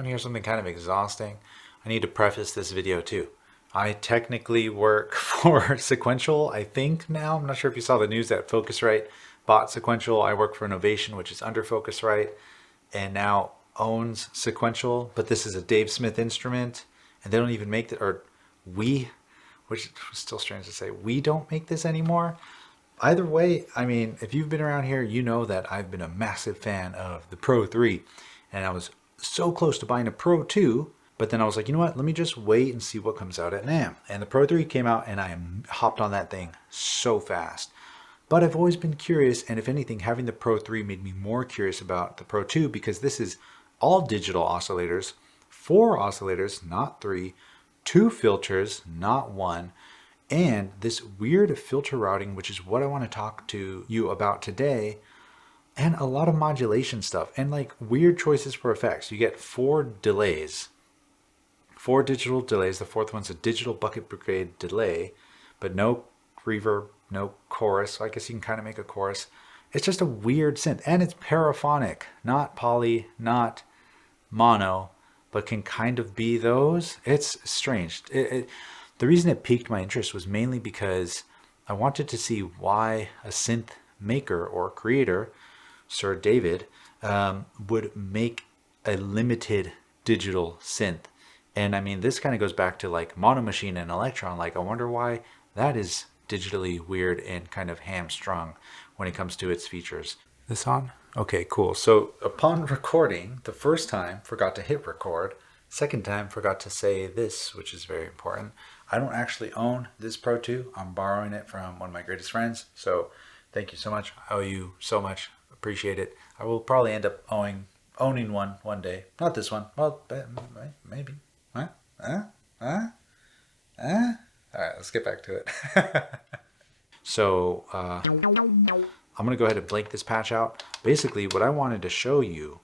want to hear something kind of exhausting? I need to preface this video too. I technically work for Sequential, I think now. I'm not sure if you saw the news that Focusrite bought Sequential. I work for Innovation, which is under Focusrite, and now owns Sequential. But this is a Dave Smith instrument, and they don't even make it, or we, which is still strange to say, we don't make this anymore. Either way, I mean, if you've been around here, you know that I've been a massive fan of the Pro 3, and I was so close to buying a Pro 2, but then I was like, you know what, let me just wait and see what comes out at NAMM. And the Pro 3 came out, and I hopped on that thing so fast. But I've always been curious, and if anything, having the Pro 3 made me more curious about the Pro 2, because this is all digital oscillators, 4 oscillators, not 3, 2 filters, not 1, and this weird filter routing, which is what I want to talk to you about today, and a lot of modulation stuff, and like weird choices for effects. You get 4 delays, 4 digital delays. The 4th one's a digital bucket brigade delay, but no reverb, no chorus. So I guess you can kind of make a chorus. It's just a weird synth, and it's paraphonic, not poly, not mono, but can kind of be those. It's strange. The reason it piqued my interest was mainly because I wanted to see why a synth maker or creator, Sir David, would make a limited digital synth. And I mean, this kind of goes back to like Mono Machine and Electron. Like, I wonder why that is digitally weird and kind of hamstrung when it comes to its features. This on? Okay, cool. So upon recording, the first time, forgot to hit record. Second time, forgot to say this, which is very important. I don't actually own this Pro 2. I'm borrowing it from one of my greatest friends. So thank you so much. I owe you so much. Appreciate it. I will probably end up owning one day. Not this one. Well, maybe. Huh? All right, let's get back to it. So I'm going to go ahead and blank this patch out. Basically, what I wanted to show you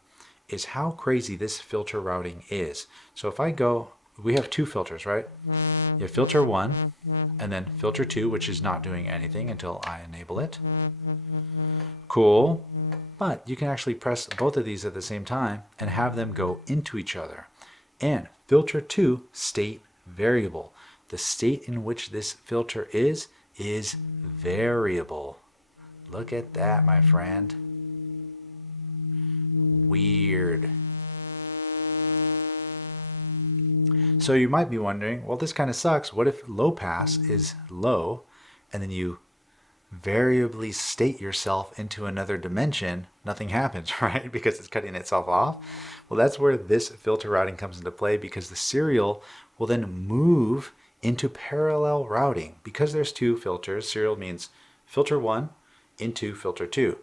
is how crazy this filter routing is. So if I go, we have 2 filters, right? You have filter 1 and then filter 2, which is not doing anything until I enable it. Cool. But you can actually press both of these at the same time and have them go into each other. And filter 2, state variable. The state in which this filter is variable. Look at that, my friend. Weird. So you might be wondering, well, this kind of sucks. What if low pass is low and then you variably state yourself into another dimension? Nothing happens, right? Because it's cutting itself off. Well, that's where this filter routing comes into play, because the serial will then move into parallel routing. Because there's 2 filters, serial means filter 1 into filter 2.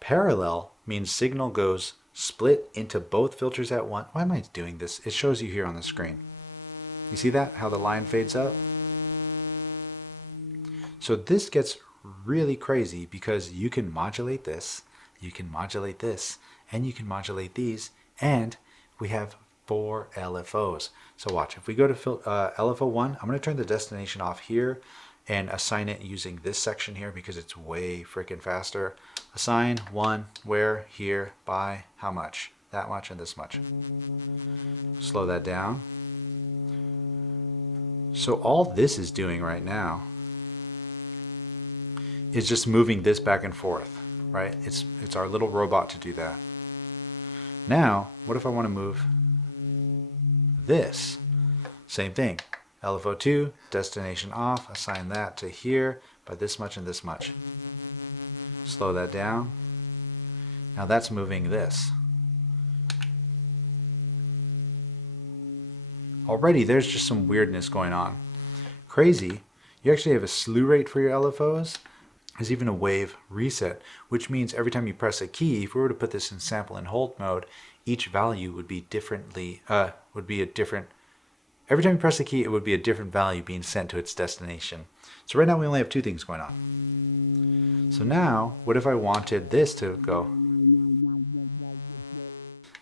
Parallel means signal goes split into both filters at once. Why am I doing this? It shows you here on the screen. You see that? How the line fades up? So this gets really crazy because you can modulate this, you can modulate this, and you can modulate these, and we have 4 LFOs. So watch, if we go to LFO 1, I'm going to turn the destination off here and assign it using this section here because it's way freaking faster. Assign 1, where, here, by, how much? That much and this much. Slow that down. So all this is doing right now is just moving this back and forth, right? It's our little robot to do that. Now, what if I want to move this? Same thing. LFO 2, destination off, assign that to here by this much and this much. Slow that down. Now that's moving this. Already there's just some weirdness going on. Crazy, you actually have a slew rate for your LFOs. There's even a wave reset, which means every time you press a key, if we were to put this in sample and hold mode, each value would be every time you press a key, it would be a different value being sent to its destination. So right now we only have 2 things going on. So now, what if I wanted this to go?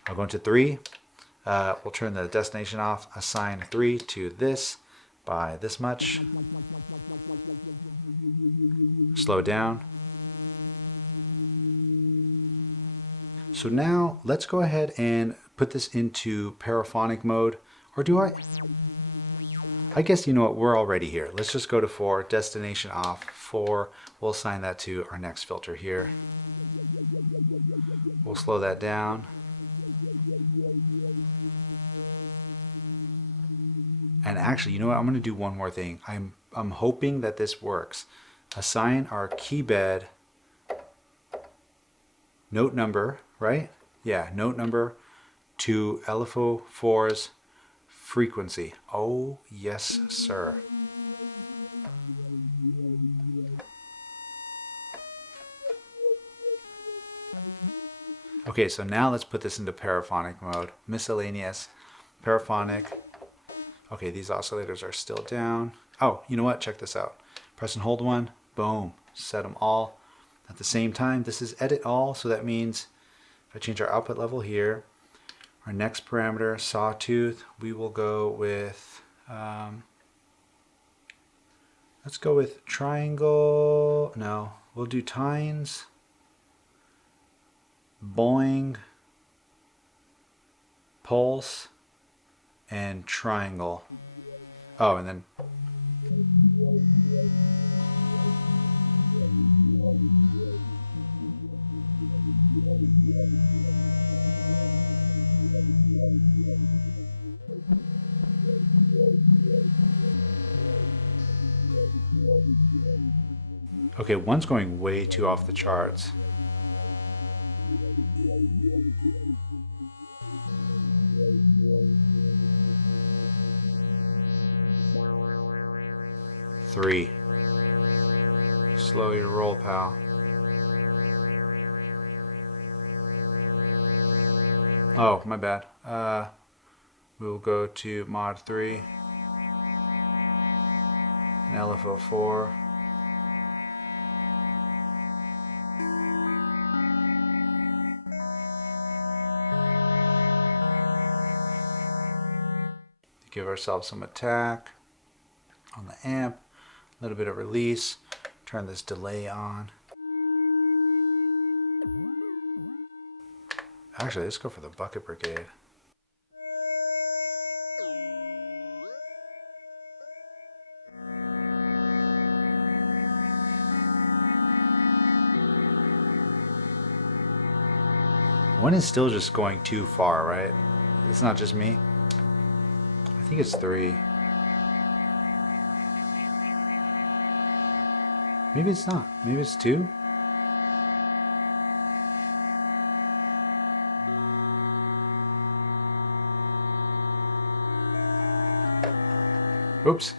I'll go into 3. We'll turn the destination off, assign 3 to this by this much. Slow down. So now let's go ahead and put this into paraphonic mode, or do I? I guess, you know what, we're already here. Let's just go to 4, destination off, 4. We'll assign that to our next filter here. We'll slow that down. And actually, you know what, I'm gonna do one more thing. I'm hoping that this works. Assign our key bed note number, right? Yeah, note number to LFO4's frequency. Oh, yes, sir. Okay, so now let's put this into paraphonic mode. Miscellaneous, paraphonic. Okay, these oscillators are still down. Oh, you know what? Check this out. Press and hold one. Boom. Set them all at the same time. This is edit all, so that means if I change our output level here, our next parameter, sawtooth, we will go with, let's go with triangle. No, we'll do tines, boing, pulse, and triangle. Oh, and then okay, one's going way too off the charts. Three. Slow your roll, pal. Oh, my bad. We'll go to mod 3 and LFO4. Give ourselves some attack on the amp, a little bit of release, turn this delay on. Actually, let's go for the bucket brigade. One is still just going too far, right? It's not just me. I think it's 3. Maybe it's not. Maybe it's 2. Oops.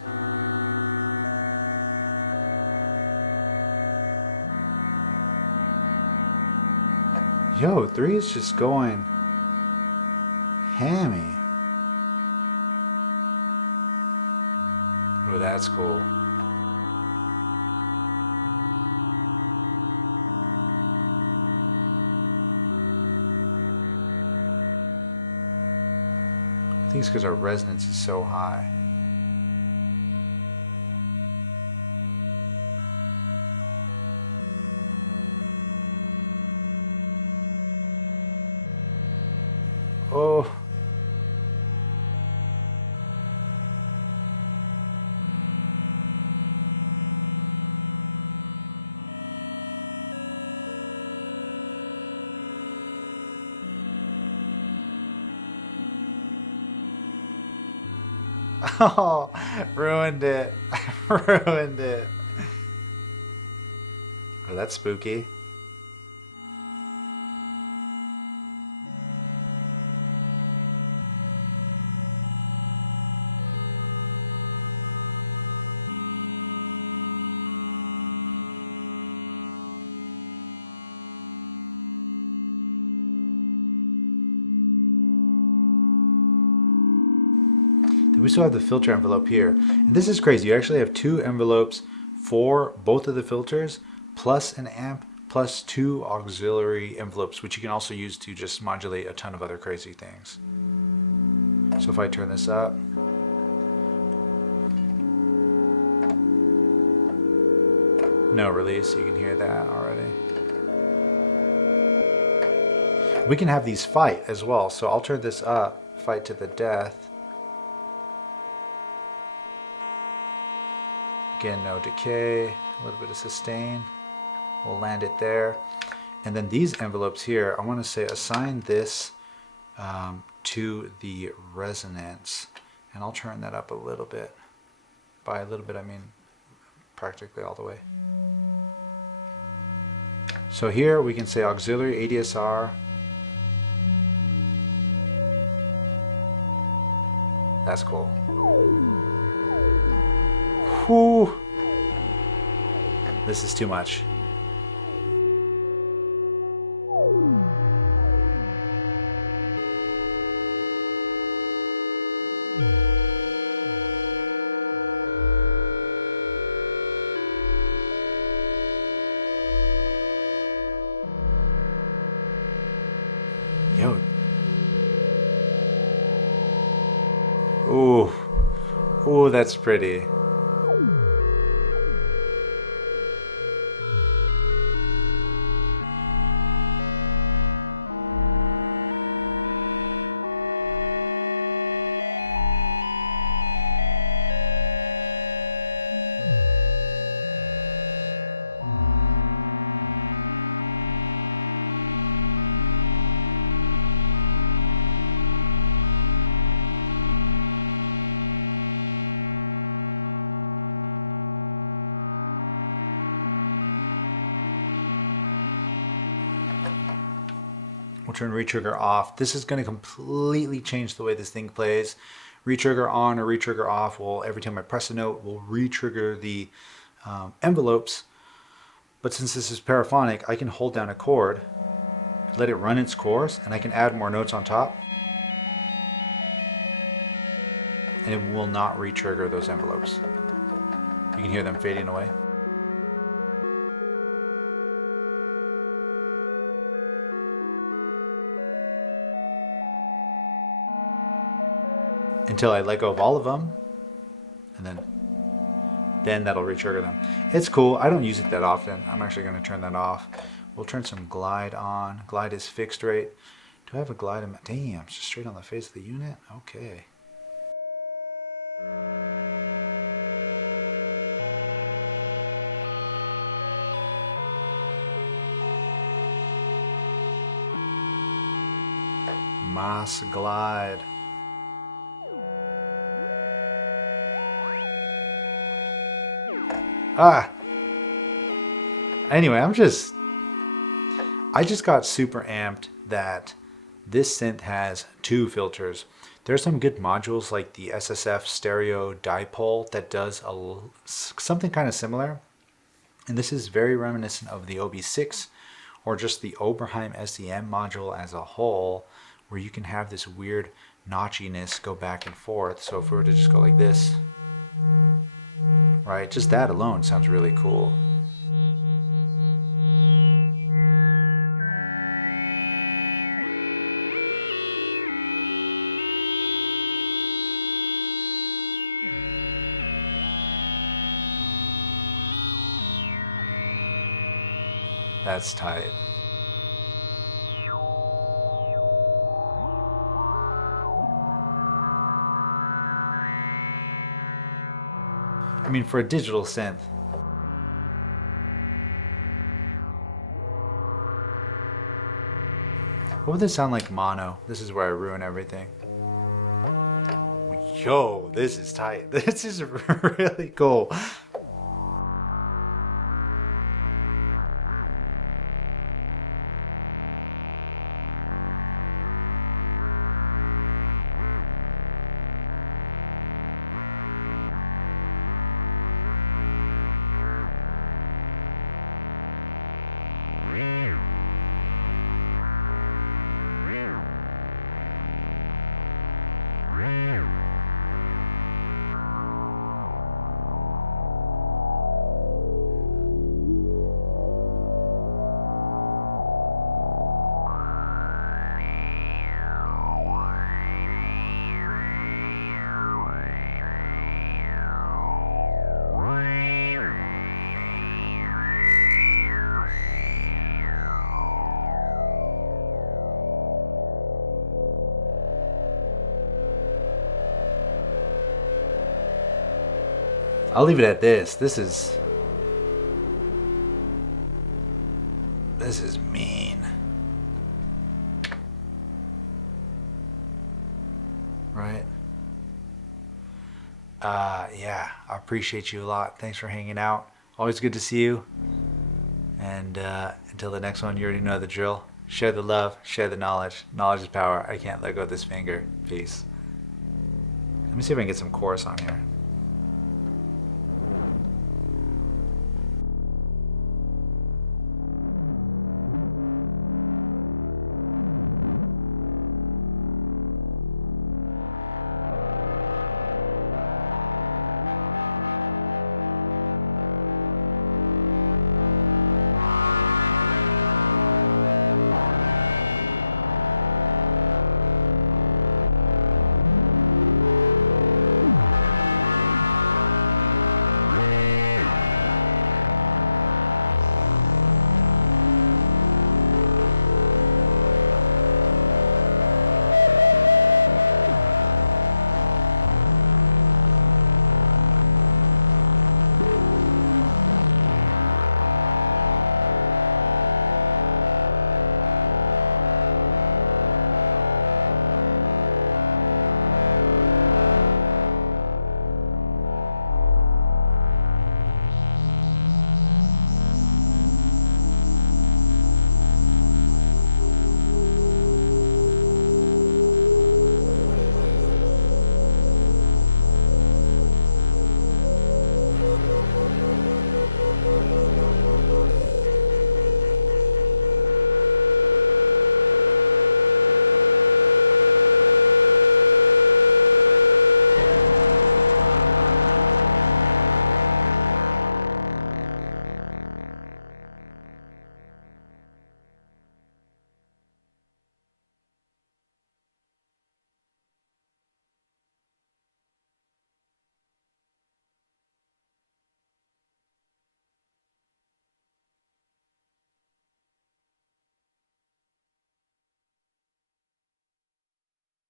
Yo, 3 is just going hammy. Oh, that's cool. I think it's because our resonance is so high. Oh. Oh, ruined it. Ruined it. Oh, that's spooky. We still have the filter envelope here. And this is crazy. You actually have 2 envelopes for both of the filters, plus an amp, plus 2 auxiliary envelopes, which you can also use to just modulate a ton of other crazy things. So if I turn this up, no release, you can hear that already. We can have these fight as well. So I'll turn this up, fight to the death. Again, no decay, a little bit of sustain. We'll land it there. And then these envelopes here, I want to say assign this to the resonance. And I'll turn that up a little bit. By a little bit, I mean practically all the way. So here we can say auxiliary ADSR. That's cool. Whew. This is too much. Yo. Ooh. Ooh, that's pretty. We'll turn retrigger off. This is going to completely change the way this thing plays. Retrigger on or retrigger off will, every time I press a note, will retrigger the envelopes. But since this is paraphonic, I can hold down a chord, let it run its course, and I can add more notes on top. And it will not retrigger those envelopes. You can hear them fading away. Until I let go of all of them, and then that'll retrigger them. It's cool. I don't use it that often. I'm actually going to turn that off. We'll turn some glide on. Glide is fixed rate. Do I have a glide? Damn, it's just straight on the face of the unit? Okay. Mass glide. Anyway, I just got super amped that this synth has 2 filters. There's some good modules like the SSF stereo dipole that does something kind of similar. And this is very reminiscent of the OB6 or just the Oberheim SEM module as a whole, where you can have this weird notchiness go back and forth. So if we were to just go like this, right? Just that alone sounds really cool. That's tight. I mean, for a digital synth. What would this sound like mono? This is where I ruin everything. Yo, this is tight. This is really cool. I'll leave it at this. This is mean. Right? Yeah, I appreciate you a lot. Thanks for hanging out. Always good to see you. And until the next one, you already know the drill. Share the love, share the knowledge. Knowledge is power. I can't let go of this finger. Peace. Let me see if I can get some chorus on here.